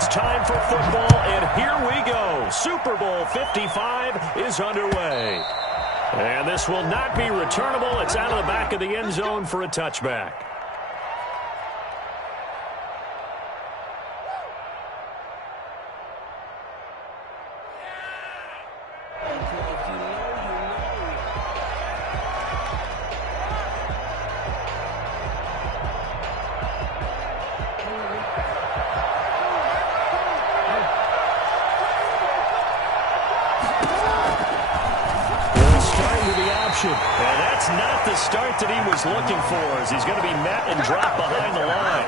It's time for football, and here we go. Super Bowl 55 is underway. And this will not be returnable. It's out of the back of the end zone for a touchback. And that's not the start that he was looking for, as he's going to be met and dropped behind the line.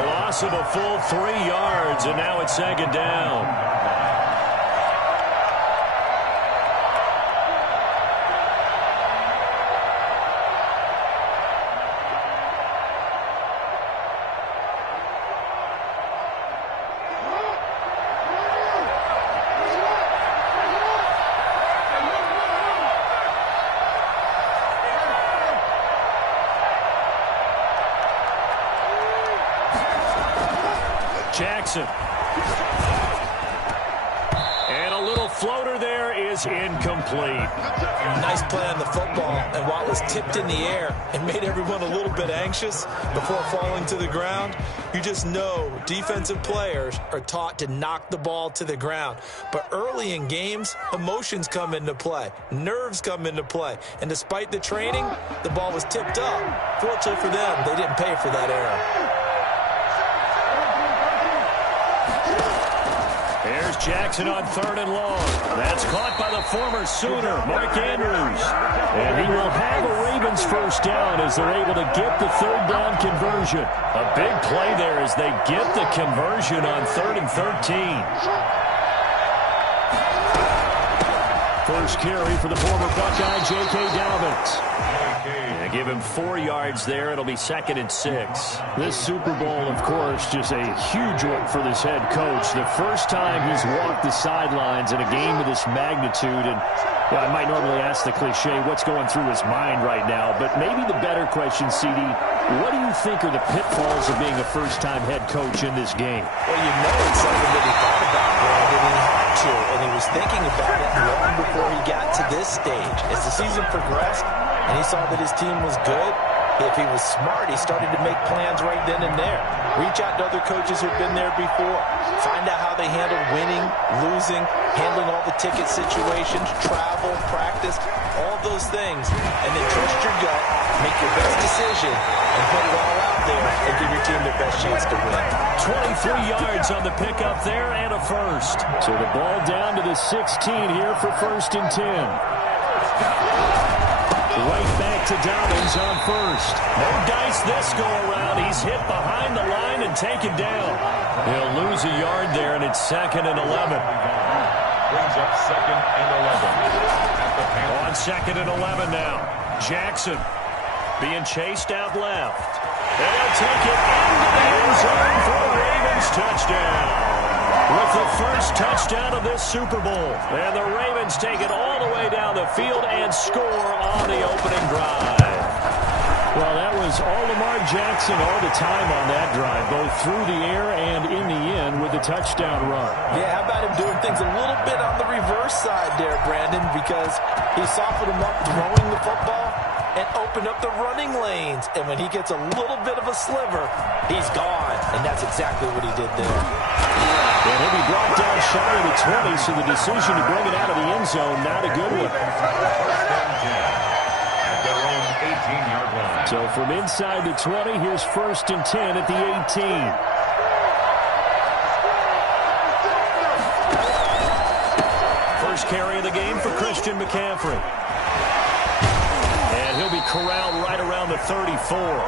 A loss of a full 3 yards, and now it's second down. Jackson. And a little floater there is incomplete. Nice play on the football, and while it was tipped in the air and made everyone a little bit anxious before falling to the ground, you just know defensive players are taught to knock the ball to the ground. But early in games, emotions come into play, nerves come into play, and despite the training, the ball was tipped up. Fortunately for them, they didn't pay for that error. Here's Jackson on 3rd and long. That's caught by the former Sooner, Mark Andrews. And he will have a Ravens first down as they're able to get the 3rd down conversion. A big play there as they get the conversion on 3rd and 13. First carry for the former Buckeye, J.K. Dobbins. And give him 4 yards there. It'll be 2nd and 6. This Super Bowl, of course, just a huge one for this head coach. The first time he's walked the sidelines in a game of this magnitude. And I might normally ask the cliche, what's going through his mind right now? But maybe the better question, CD, what do you think are the pitfalls of being a first-time head coach in this game? Well, you know it's something that he thought about, Brandon, and he had to. And he was thinking about it long before he got to this stage. As the season progressed, and he saw that his team was good, if he was smart, he started to make plans right then and there. Reach out to other coaches who've been there before. Find out how they handled winning, losing, handling all the ticket situations, travel, practice, all those things. And then trust your gut, make your best decision, and put it all out there and give your team their best chance to win. 23 yards on the pickup there and a first. So the ball down to the 16 here for 1st and 10. Right back to Dobbins on 1st. No dice this go-around. He's hit behind the line and taken down. He'll lose a yard there, and it's 2nd and 11. Brings up 2nd and 11. On 2nd and 11 now. Jackson being chased out left. And he'll take it into the end zone for a Ravens touchdown. With the first touchdown of this Super Bowl. And the Ravens take it all the way down the field and score on the opening drive. Well, that was all Lamar Jackson all the time on that drive, both through the air and in the end with the touchdown run. Yeah, how about him doing things a little bit on the reverse side there, Brandon, because he softened him up throwing the football and opened up the running lanes. And when he gets a little bit of a sliver, he's gone. And that's exactly what he did there. And he'll be brought down shy of the 20, so the decision to bring it out of the end zone, not a good one. At their own 18-yard line. So from inside the 20, here's 1st and 10 at the 18. First carry of the game for Christian McCaffrey. And he'll be corralled right around the 34.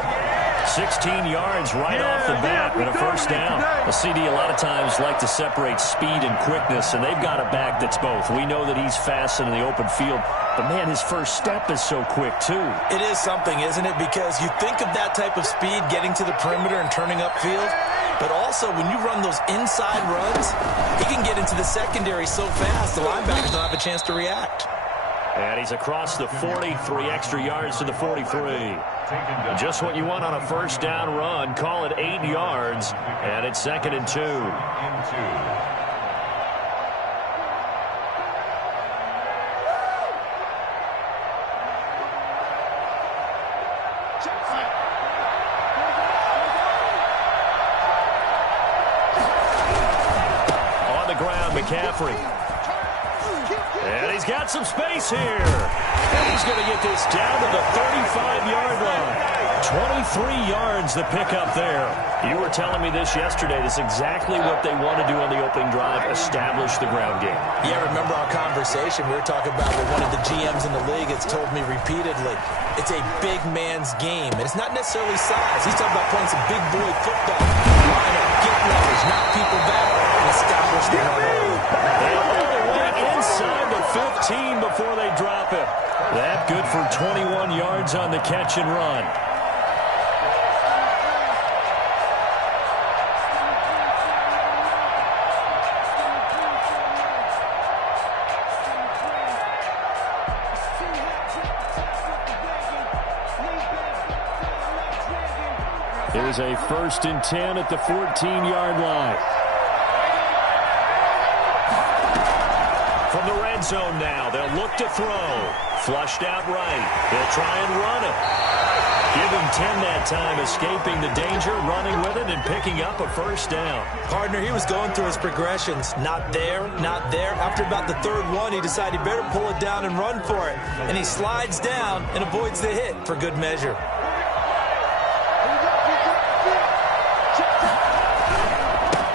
16 yards right off the bat, but a first down. A CD a lot of times like to separate speed and quickness, and they've got a back that's both. We know that he's fast in the open field, but, man, his first step is so quick, too. It is something, isn't it? Because you think of that type of speed getting to the perimeter and turning upfield, but also when you run those inside runs, he can get into the secondary so fast the linebackers don't have a chance to react. And he's across the 40, 3 extra yards to the 43. Taken down. Just what you want on a first down run. Call it 8 yards, and it's 2nd and 2. On the ground, McCaffrey. And he's got some space here. And he's going to get this down to the 35-yard line. 23 yards the pickup there. You were telling me this yesterday. This is exactly what they want to do on the opening drive, establish the ground game. Yeah, remember our conversation. We were talking about what one of the GMs in the league has told me repeatedly. It's a big man's game. And it's not necessarily size. He's talking about playing some big boy football. Line up, get leverage, knock people back, and establish the run early. And all the way inside the 15 before they drop it. That good for 21 yards on the catch and run. Here's a 1st and 10 at the 14-yard line. From the red zone now, they'll look to throw. Flushed out right. They'll try and run it. Give him 10 that time, escaping the danger, running with it, and picking up a first down. Partner, he was going through his progressions. Not there, not there. After about the 3rd one, he decided he better pull it down and run for it. And he slides down and avoids the hit for good measure.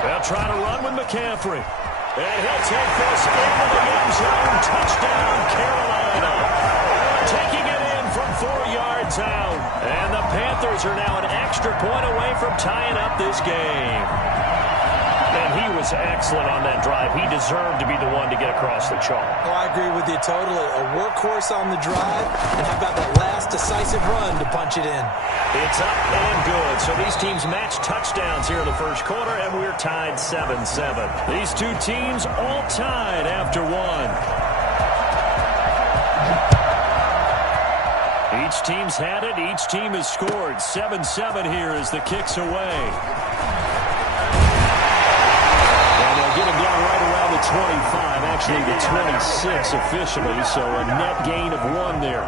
They'll try to run with McCaffrey. And he'll take this into the end zone. Touchdown, Carolina. Taking it in from 4 yards out. And the Panthers are now an extra point away from tying up this game. And he was excellent on that drive. He deserved to be the one to get across the chalk. Oh, I agree with you totally. A workhorse on the drive. And how about that last decisive run to punch it in? It's up and good. So these teams match touchdowns here in the first quarter, and we're tied 7-7. These two teams all tied after one. Each team's had it. Each team has scored. 7-7 here as the kick's away. And they'll get him down right around the 25, actually the 26 officially, so a net gain of 1 there.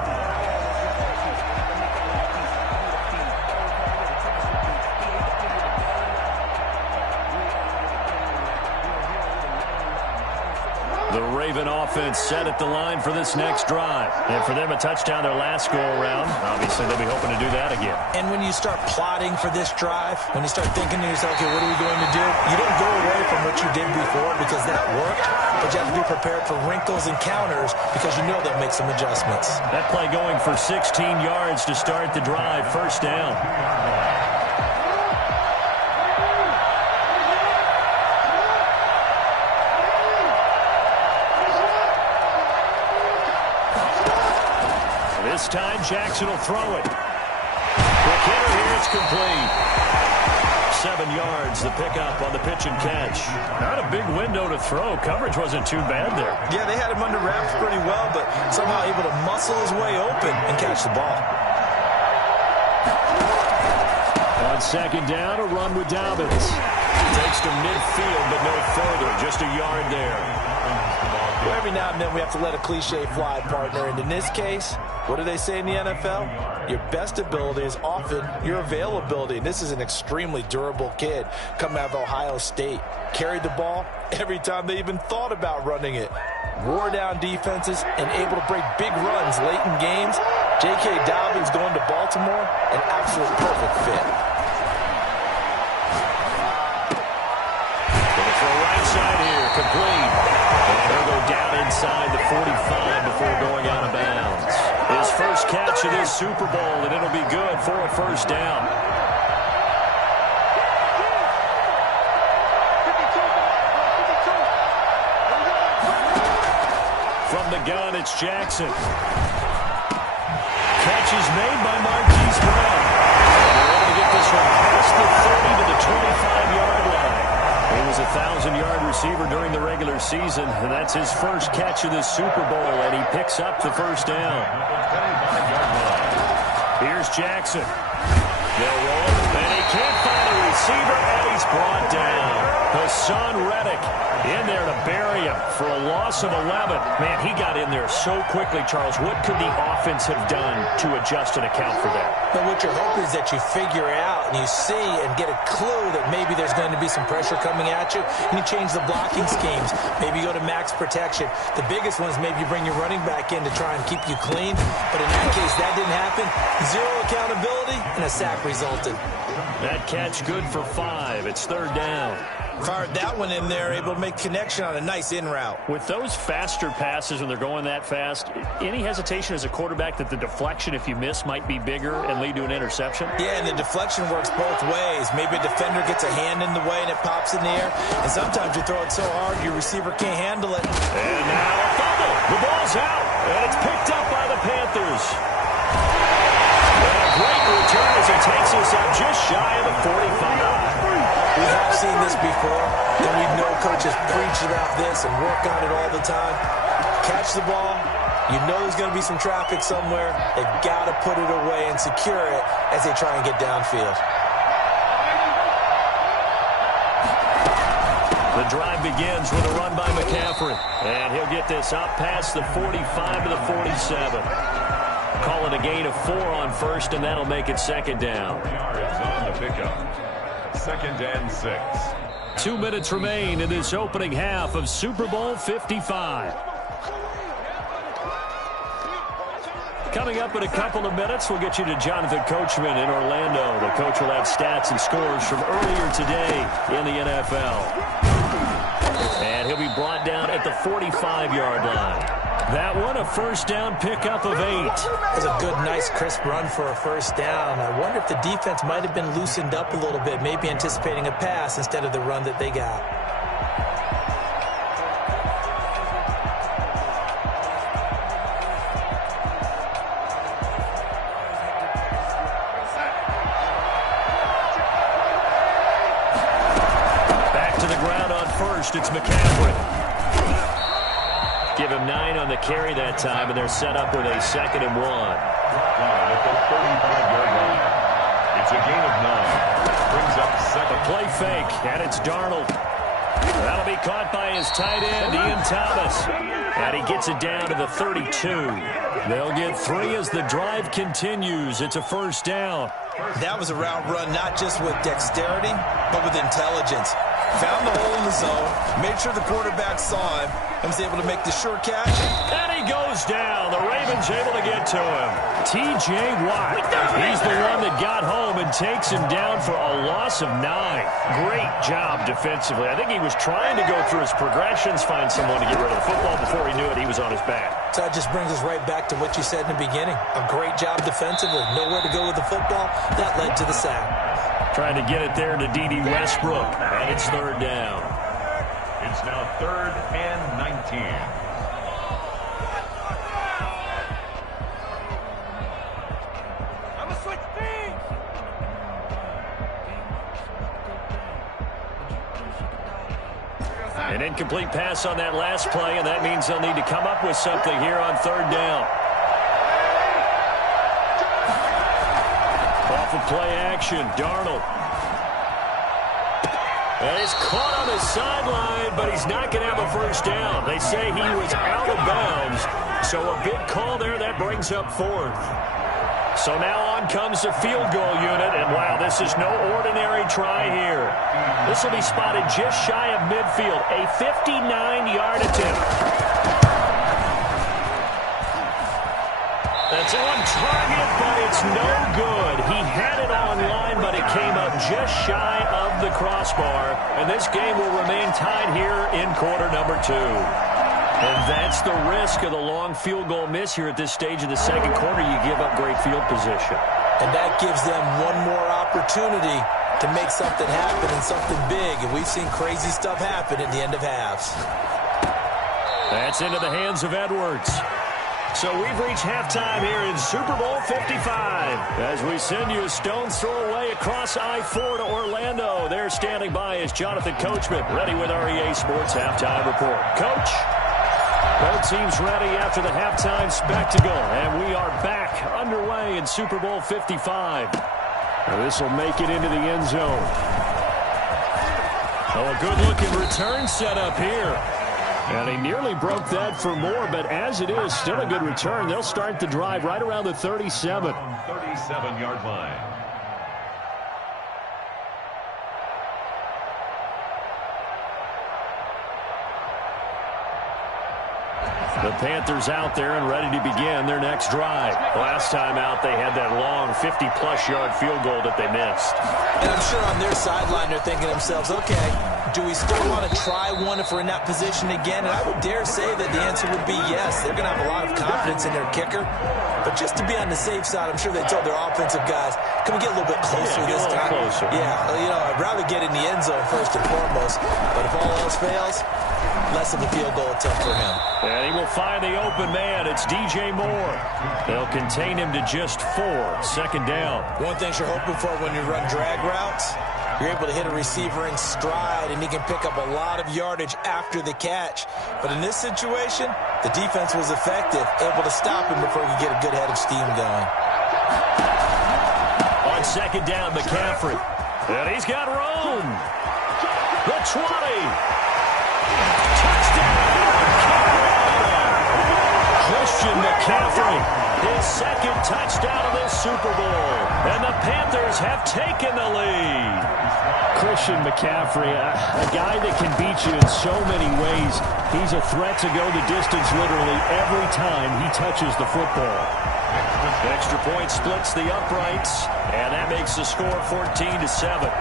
The Raven offense set at the line for this next drive. And for them, a touchdown their last go-around. Obviously, they'll be hoping to do that again. And when you start plotting for this drive, when you start thinking to yourself, okay, what are we going to do? You don't go away from what you did before because that worked, but you have to be prepared for wrinkles and counters because you know they'll make some adjustments. That play going for 16 yards to start the drive. First down. This time, Jackson will throw it. The hitter here, it's complete. 7 yards, the pickup on the pitch and catch. Not a big window to throw. Coverage wasn't too bad there. Yeah, they had him under wraps pretty well, but somehow able to muscle his way open and catch the ball. On 2nd down, a run with Dobbins. Takes to midfield, but no further. Just a yard there. Well, every now and then we have to let a cliche fly, partner. And in this case, what do they say in the NFL? Your best ability is often your availability. And this is an extremely durable kid coming out of Ohio State. Carried the ball every time they even thought about running it. Wore down defenses and able to break big runs late in games. J.K. Dobbins going to Baltimore, an absolute perfect fit. Going for a right side here, complete. And he'll go down inside the 45 before going out of bounds. His first catch of this Super Bowl, and it'll be good for a first down. From the gun, it's Jackson. Catch is made by Marquise Brown. They're able to get this one past the 30 to the 25-yard line. He was a 1,000-yard receiver during the regular season, and that's his first catch of this Super Bowl, and he picks up the first down. Here's Jackson. They'll roll it, and he can't find a receiver, and he's brought down. Hassan Reddick in there to bury him for a loss of 11. Man, he got in there so quickly, Charles. What could the offense have done to adjust and account for that? But what you're hoping is that you figure out and you see and get a clue that maybe there's going to be some pressure coming at you, and you change the blocking schemes. Maybe you go to max protection. The biggest one is maybe you bring your running back in to try and keep you clean. But in that case, that didn't happen. Zero accountability, and a sack resulted. That catch good for 5. It's 3rd down. Fired that one in there, able to make connection on a nice in route. With those faster passes when they're going that fast, any hesitation as a quarterback that the deflection, if you miss, might be bigger and lead to an interception? Yeah, and the deflection works both ways. Maybe a defender gets a hand in the way and it pops in the air. And sometimes you throw it so hard your receiver can't handle it. And now a fumble. The ball's out, and it's picked up by the Panthers. And a great return as he takes us up just shy of the 45. We have seen this before, and we know coaches preach about this and work on it all the time. Catch the ball. You know there's going to be some traffic somewhere. They've got to put it away and secure it as they try and get downfield. The drive begins with a run by McCaffrey, and he'll get this up past the 45 to the 47. Call it a gain of 4 on first, and that'll make it 2nd down. Yards on the pickup. 2nd and 6. 2 minutes remain in this opening half of Super Bowl 55. Coming up in a couple of minutes, we'll get you to Jonathan Coachman in Orlando. The coach will have stats and scores from earlier today in the NFL. And he'll be brought down at the 45-yard line. That one, a first down pickup of 8. It was a good, nice, crisp run for a first down. I wonder if the defense might have been loosened up a little bit, maybe anticipating a pass instead of the run that they got. Back to the ground on first. It's McCaffrey. Give him 9 on the carry that time, and they're set up with a 2nd and 1. At the 35-yard line. It's a gain of 9. Brings up 2nd. A play fake, and it's Darnold. That'll be caught by his tight end, Ian Thomas. And he gets it down to the 32. They'll get 3 as the drive continues. It's a first down. That was a route run not just with dexterity, but with intelligence. Found the hole in the zone, made sure the quarterback saw him, and was able to make the sure catch. And he goes down. The Ravens able to get to him. T.J. Watt. He's the one that got home and takes him down for a loss of 9. Great job defensively. I think he was trying to go through his progressions, find someone to get rid of the football. Before he knew it, he was on his back. So that just brings us right back to what you said in the beginning. A great job defensively. Nowhere to go with the football. That led to the sack. Trying to get it there to D.D. Westbrook. And it's 3rd down. It's now 3rd and 19. An incomplete pass on that last play, and that means they'll need to come up with something here on 3rd down. Off of play action, Darnold. And he's caught on the sideline, but he's not going to have a first down. They say he was out of bounds, so a big call there. That brings up 4th. So now on comes the field goal unit, and wow, this is no ordinary try here. This will be spotted just shy of midfield, a 59-yard attempt. That's on target, but it's no good. He had it on line, but it came up just shy of the crossbar, and this game will remain tied here in quarter number 2. And that's the risk of the long field goal miss here at this stage of the second quarter. You give up great field position. And that gives them one more opportunity to make something happen and something big. And we've seen crazy stuff happen at the end of halves. That's into the hands of Edwards. So we've reached halftime here in Super Bowl 55. As we send you a stone's throw away across I-4 to Orlando. There standing by is Jonathan Coachman, ready with our EA Sports Halftime Report. Coach? Both teams ready after the halftime spectacle, and we are back underway in Super Bowl 55. This will make it into the end zone. Oh, a good-looking return set up here. And he nearly broke that for more, but as it is, still a good return. They'll start the drive right around the 37. 37-yard line. The Panthers out there and ready to begin their next drive. Last time out, they had that long 50-plus yard field goal that they missed. And I'm sure on their sideline they're thinking to themselves, okay, do we still want to try one if we're in that position again? And I would dare say that the answer would be yes. They're going to have a lot of confidence in their kicker. But just to be on the safe side, I'm sure they told their offensive guys, can we get a little bit closer this time? Closer. Yeah, you know, I'd rather get in the end zone first and foremost. But if all else fails, less of a field goal attempt for him. And he will find the open man. It's DJ Moore. They'll contain him to just 4. Second down. One thing you're hoping for when you run drag routes, you're able to hit a receiver in stride, and he can pick up a lot of yardage after the catch. But in this situation, the defense was effective, able to stop him before he could get a good head of steam going. On second down, McCaffrey. And he's got room. The 20. Christian McCaffrey, his second touchdown of this Super Bowl. And the Panthers have taken the lead. Christian McCaffrey, a guy that can beat you in so many ways. He's a threat to go the distance literally every time he touches the football. Extra point splits the uprights, and that makes the score 14-7.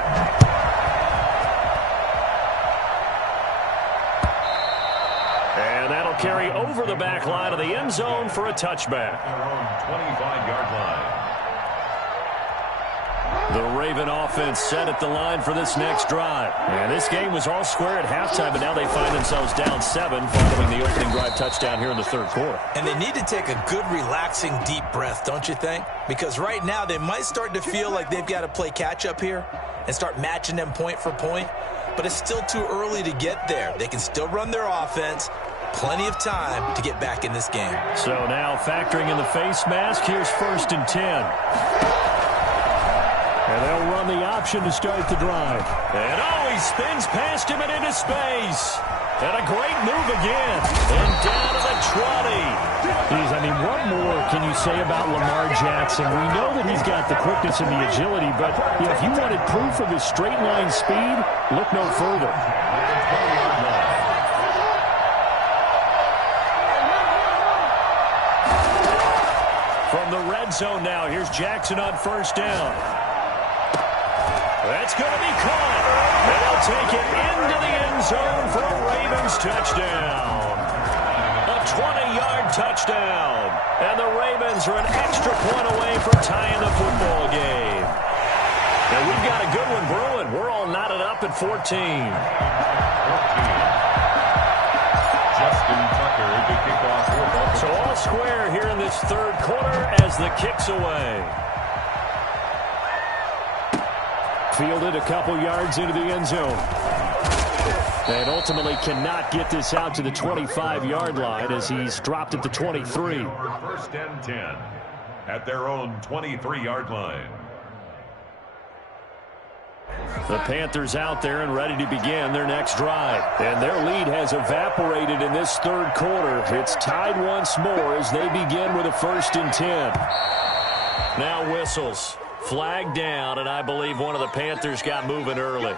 Carry over the back line of the end zone for a touchback. 25-yard line. The Raven offense set at the line for this next drive. And this game was all square at halftime, but now they find themselves down 7 following the opening drive touchdown here in the third quarter. And they need to take a good, relaxing, deep breath, don't you think? Because right now they might start to feel like they've got to play catch-up here and start matching them point for point. But it's still too early to get there. They can still run their offense. Plenty of time to get back in this game. So now factoring in the face mask, here's 1st and 10. And they'll run the option to start the drive. And he spins past him and into space. And a great move again. And down to the 20. Geez, I mean, what more can you say about Lamar Jackson? We know that he's got the quickness and the agility, but if you wanted proof of his straight line speed, look no further. From the red zone now, here's Jackson on 1st down. That's going to be caught. And they'll take it into the end zone for a Ravens touchdown. A 20-yard touchdown. And the Ravens are an extra point away from tying the football game. And we've got a good one brewing. We're all knotted up at 14. Justin Tucker to kick off. So all square here in this third quarter as the kick's away. Fielded a couple yards into the end zone. And ultimately cannot get this out to the 25-yard line as he's dropped at the 23. 1st and 10 at their own 23-yard line. The Panthers out there and ready to begin their next drive. And their lead has evaporated in this third quarter. It's tied once more as they begin with a 1st and 10. Now whistles. Flag down, and I believe one of the Panthers got moving early.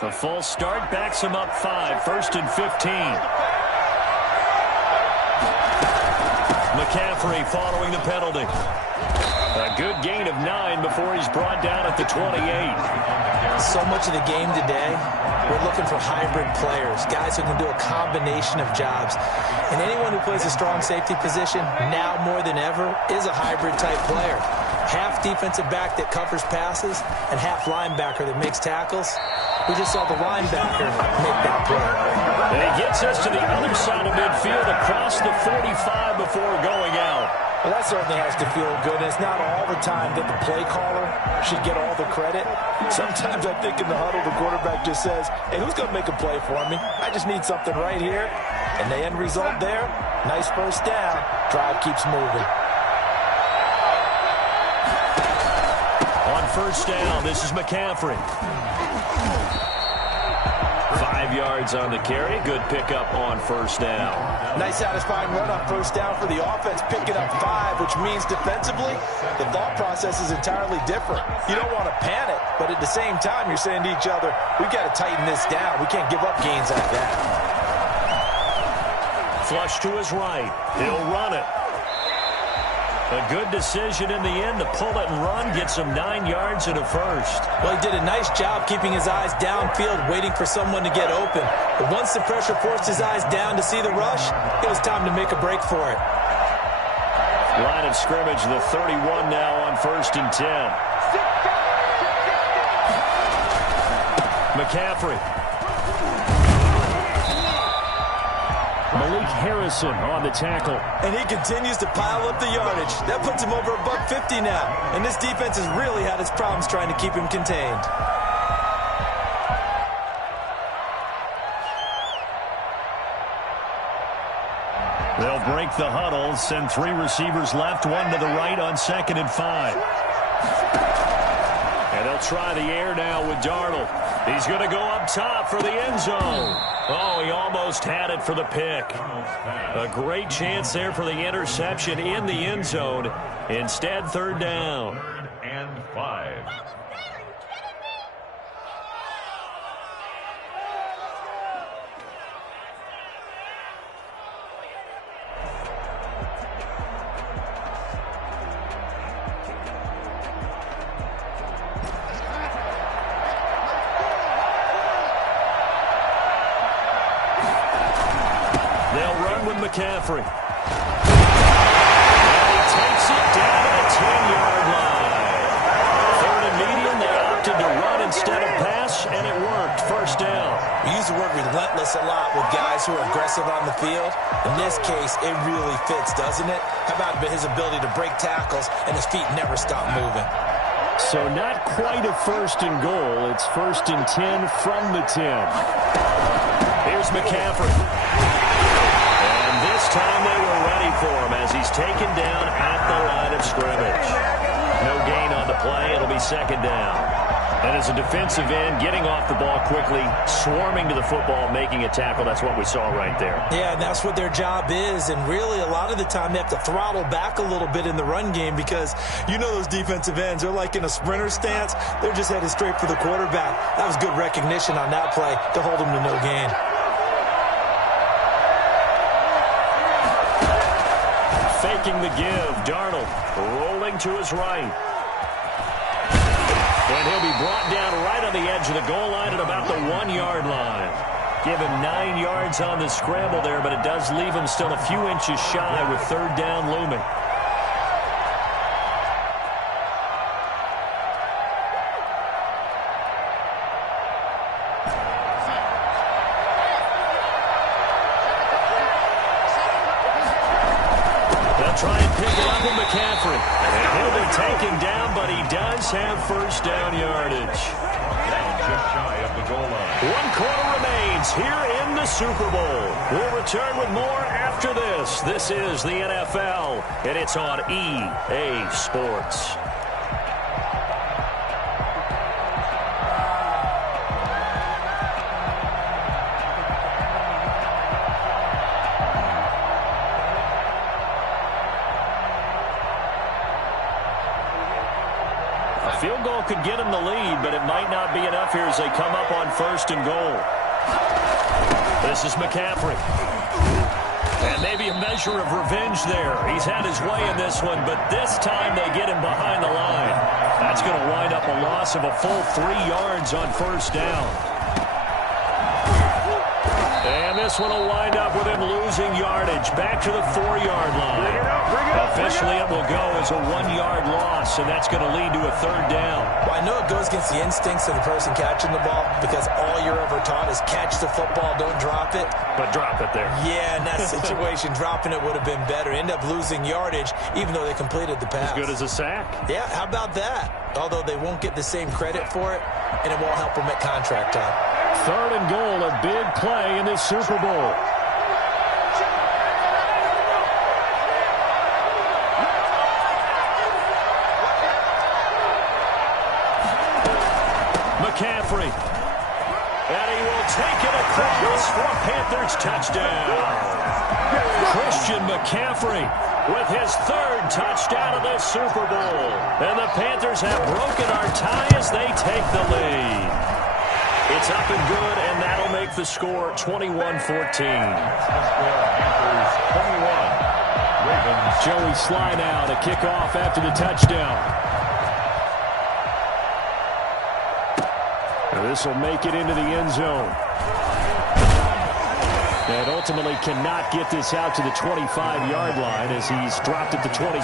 The false start backs him up 5. 1st and 15. McCaffrey following the penalty. A good gain of 9 before he's brought down at the 28. So much of the game today, we're looking for hybrid players, guys who can do a combination of jobs. And anyone who plays a strong safety position, now more than ever, is a hybrid-type player. Half defensive back that covers passes and half linebacker that makes tackles. We just saw the linebacker make that play. And he gets us to the other side of midfield across the 45 before going out. Well, that certainly has to feel good. And it's not all the time that the play caller should get all the credit. Sometimes I think in the huddle, the quarterback just says, hey, who's going to make a play for me? I just need something right here. And the end result there, nice first down. Drive keeps moving. On first down, this is McCaffrey. 5 yards on the carry. Good pickup on first down. Nice satisfying run on first down for the offense, picking up 5, which means defensively, the thought process is entirely different. You don't want to panic, but at the same time, you're saying to each other, we've got to tighten this down. We can't give up gains like that. Flush to his right. He'll run it. A good decision in the end to pull it and run, gets him 9 yards and a first. Well, he did a nice job keeping his eyes downfield, waiting for someone to get open. But once the pressure forced his eyes down to see the rush, it was time to make a break for it. Line of scrimmage, the 31 now on first and 10. McCaffrey. Malik Harrison on the tackle. And he continues to pile up the yardage. That puts him over $150 now. And this defense has really had its problems trying to keep him contained. They'll break the huddle, send 3 receivers left, 1 to the right on 2nd and 5. And they'll try the air now with Darnold. He's going to go up top for the end zone. Oh, he almost had it for the pick. A great chance there for the interception in the end zone. Instead, third down. 3rd and 5. McCaffrey. And he takes it down to the 10-yard line. 3rd and medium, they opted to run instead of pass, and it worked. First down. We use the word relentless a lot with guys who are aggressive on the field. In this case, it really fits, doesn't it? How about his ability to break tackles and his feet never stop moving? So not quite a 1st and goal. It's 1st and 10 from the 10. Here's McCaffrey. This time they were ready for him as he's taken down at the line of scrimmage. No gain on the play. It'll be 2nd down. And as a defensive end, getting off the ball quickly, swarming to the football, making a tackle, that's what we saw right there. Yeah, and that's what their job is. And really, a lot of the time, they have to throttle back a little bit in the run game because you know those defensive ends, they're like in a sprinter stance. They're just headed straight for the quarterback. That was good recognition on that play to hold them to no gain. Faking the give. Darnold rolling to his right. And he'll be brought down right on the edge of the goal line at about the 1-yard line. Give him 9 yards on the scramble there, but it does leave him still a few inches shy with 3rd down looming. Try and pick it up with McCaffrey. And he'll be taken down, but he does have 1st down yardage. Just shy of the goal line. 1 quarter remains here in the Super Bowl. We'll return with more after this. This is the NFL, and it's on EA Sports. Field goal could get him the lead, but it might not be enough here as they come up on 1st and goal. This is McCaffrey. And maybe a measure of revenge there. He's had his way in this one, but this time they get him behind the line. That's going to wind up a loss of a full 3 yards on 1st down. And this this one will wind up with him losing yardage back to the 4-yard line. Officially, it will go as a 1-yard loss, and that's going to lead to a 3rd down. Well, I know it goes against the instincts of the person catching the ball because all you're ever taught is catch the football, don't drop it. But drop it there. Yeah, in that situation, dropping it would have been better. End up losing yardage, even though they completed the pass. As good as a sack. Yeah, how about that? Although they won't get the same credit for it, and it won't help them at contract time. 3rd and goal, a big play in this Super Bowl. McCaffrey. And he will take it across for a Panthers touchdown. Christian McCaffrey with his 3rd touchdown of this Super Bowl. And the Panthers have broken our tie as they take the lead. It's up and good, and that'll make the score 21-14. Joey slide out, a kickoff after the touchdown. This will make it into the end zone. And ultimately cannot get this out to the 25-yard line as he's dropped at the 23.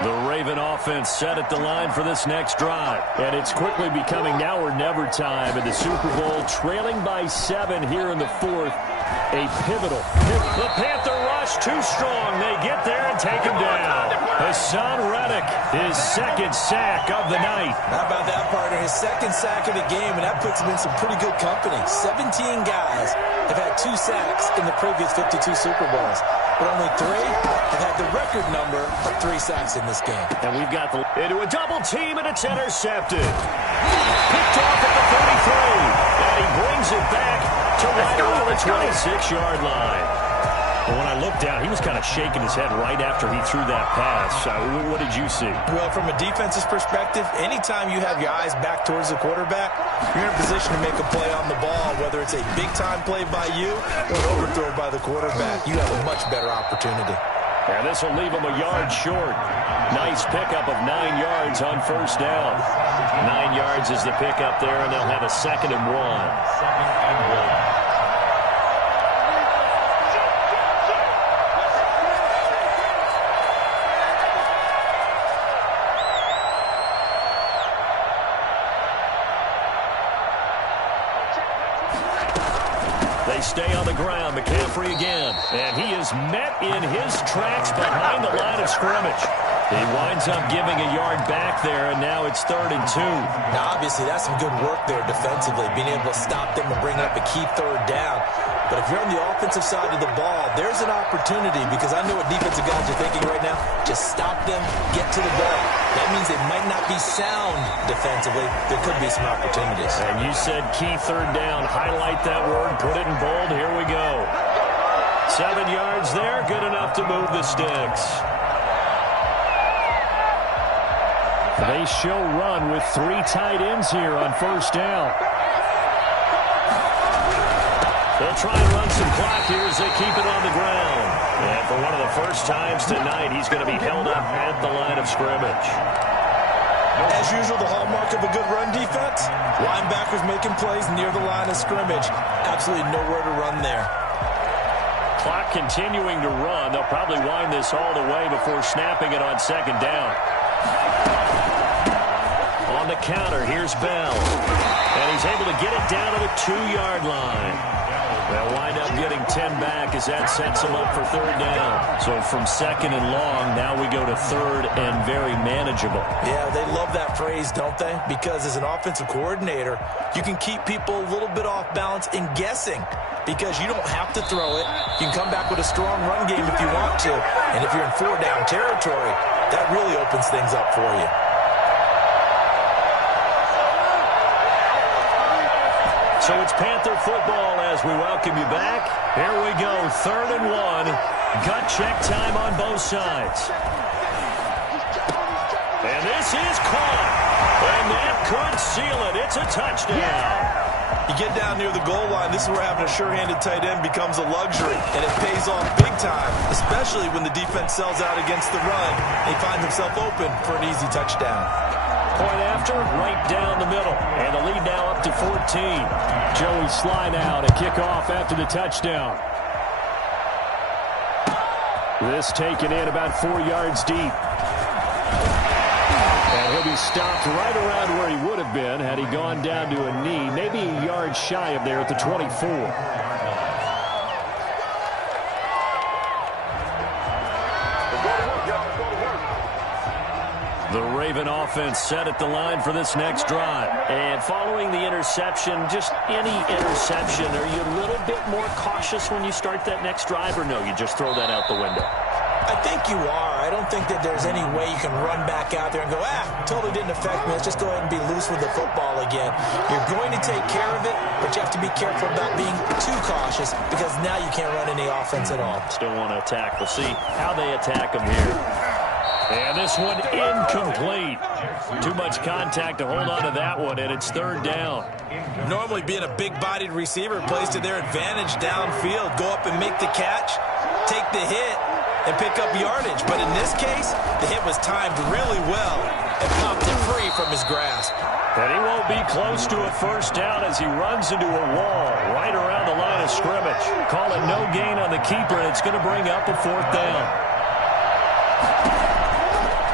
The Raven offense set at the line for this next drive. And it's quickly becoming now or never time in the Super Bowl, trailing by 7 here in the 4th. A pivotal. The Panther rush too strong. They get there and take him down. Hassan Reddick, his 2nd sack of the night. How about that, partner? His 2nd sack of the game, and that puts him in some pretty good company. 17 guys have had 2 sacks in the previous 52 Super Bowls, but only 3 have had the record number of 3 sacks in this game. And we've got into a double team, and it's intercepted. Picked off at the 33, and he brings it back to right around the 26-yard line. But when I looked down, he was kind of shaking his head right after he threw that pass. What did you see? Well, from a defense's perspective, anytime you have your eyes back towards the quarterback, you're in a position to make a play on the ball, whether it's a big-time play by you or an overthrow by the quarterback. You have a much better opportunity. And this will leave him a yard short. Nice pickup of 9 yards on 1st down. 9 yards is the pickup there, and they'll have a 2nd and 1. They stay on the ground. McCaffrey again. And he is met in his tracks behind the line of scrimmage. He winds up giving a yard back there, and now it's 3rd and 2. Now, obviously, that's some good work there defensively, being able to stop them and bring up a key 3rd down. But if you're on the offensive side of the ball, there's an opportunity, because I know what defensive guys are thinking right now. Just stop them, get to the ball. That means they might not be sound defensively. There could be some opportunities. And you said key 3rd down. Highlight that word. Put it in bold. Here we go. 7 yards there. Good enough to move the sticks. They show run with 3 tight ends here on 1st down. They'll try and run some clock here as they keep it on the ground. And for one of the first times tonight, he's going to be held up at the line of scrimmage. As usual, the hallmark of a good run defense, linebackers making plays near the line of scrimmage. Absolutely nowhere to run there. Clock continuing to run. They'll probably wind this all the way before snapping it on 2nd down. On the counter, here's Bell. And he's able to get it down to the 2-yard line. They'll wind up getting 10 back as that sets them up for 3rd down. So from 2nd and long, now we go to 3rd and very manageable. Yeah, they love that phrase, don't they? Because as an offensive coordinator, you can keep people a little bit off balance in guessing. Because you don't have to throw it. You can come back with a strong run game if you want to. And if you're in 4-down territory, that really opens things up for you. So it's Panther football as we welcome you back. Here we go, 3rd and 1. Gut check time on both sides. And this is caught. And that could seal it. It's a touchdown. You get down near the goal line, this is where having a sure-handed tight end becomes a luxury. And it pays off big time, especially when the defense sells out against the run. And he finds himself open for an easy touchdown. point after, right down the middle. And the lead now up to 14. Joey Sly now to kick off after the touchdown. This taken in about 4 yards deep. And he'll be stopped right around where he would have been had he gone down to a knee, maybe a yard shy of there at the 24. The Raven offense set at the line for this next drive. And following the interception, just any interception, are you a little bit more cautious when you start that next drive, or no, you just throw that out the window? I think you are. I don't think that there's any way you can run back out there and go, totally didn't affect me. Let's just go ahead and be loose with the football again. You're going to take care of it, but you have to be careful about being too cautious because now you can't run any offense at all. Still want to attack. We'll see how they attack them here. And this one incomplete. Too much contact to hold on to that one, and it's third down. Normally being a big-bodied receiver plays to their advantage downfield. Go up and make the catch, take the hit, and pick up yardage. But in this case, the hit was timed really well and popped it free from his grasp. And he won't be close to a first down as he runs into a wall right around the line of scrimmage. Call it no gain on the keeper, and it's going to bring up a fourth down.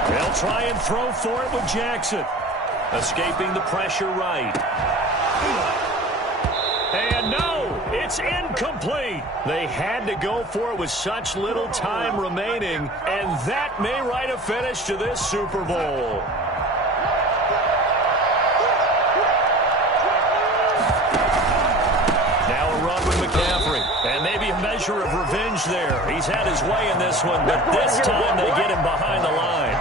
They'll try and throw for it with Jackson. Escaping the pressure right. And no, it's incomplete. They had to go for it with such little time remaining, and that may write a finish to this Super Bowl. Now a run with McCaffrey, and maybe a measure of revenge there. He's had his way in this one, but this time they get him behind the line.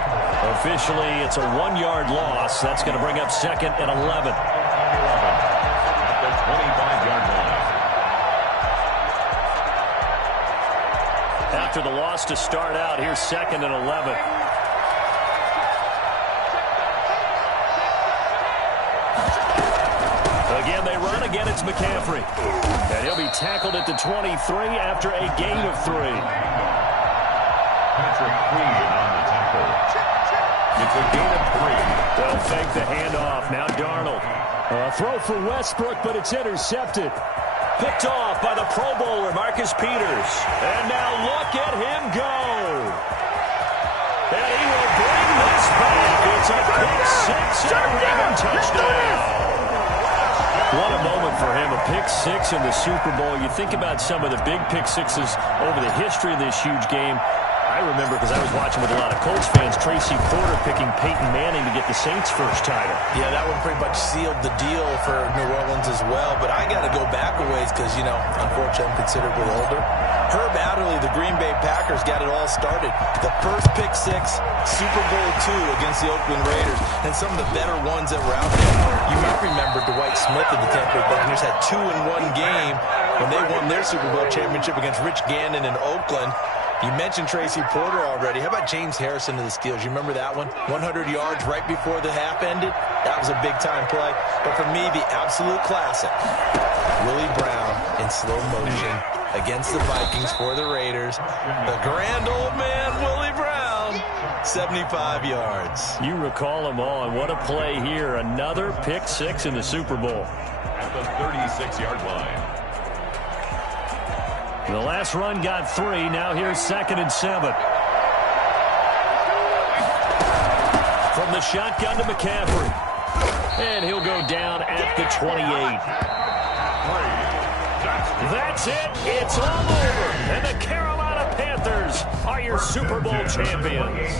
Officially, it's a 1-yard loss. That's going to bring up second and 11. At the 25-yard line. After the loss to start out, here's second and 11. Again, they run. Again, it's McCaffrey. And he'll be tackled at the 23 after a gain of 3. Patrick Queen on the tackle. It's a gain of 3. They'll fake the handoff. Now Darnold. A throw for Westbrook, but it's intercepted. Picked off by the Pro Bowler, Marcus Peters. And now look at him go. And he will bring this back. It's a pick 6 and a Raven touchdown. What a moment for him, a pick 6 in the Super Bowl. You think about some of the big pick 6s over the history of this huge game. I remember, because I was watching with a lot of Colts fans, Tracy Porter picking Peyton Manning to get the Saints' first title. Yeah, that one pretty much sealed the deal for New Orleans as well. But I got to go back a ways because, unfortunately, I'm considerably older. Herb Adderley, the Green Bay Packers, got it all started. The first pick 6, Super Bowl II against the Oakland Raiders, and some of the better ones that were out there. You might remember Dwight Smith of the Tampa Bay Buccaneers had 2 in one game when they won their Super Bowl championship against Rich Gannon in Oakland. You mentioned Tracy Porter already. How about James Harrison of the Steelers? You remember that one? 100 yards right before the half ended. That was a big-time play. But for me, the absolute classic, Willie Brown in slow motion against the Vikings for the Raiders. The grand old man, Willie Brown, 75 yards. You recall them all, and what a play here. Another pick 6 in the Super Bowl. At the 36-yard line. The last run got 3. Now here's second and 7. From the shotgun to McCaffrey. And he'll go down at the 28. That's it. It's all over. And the Carolina Panthers are your Super Bowl champions.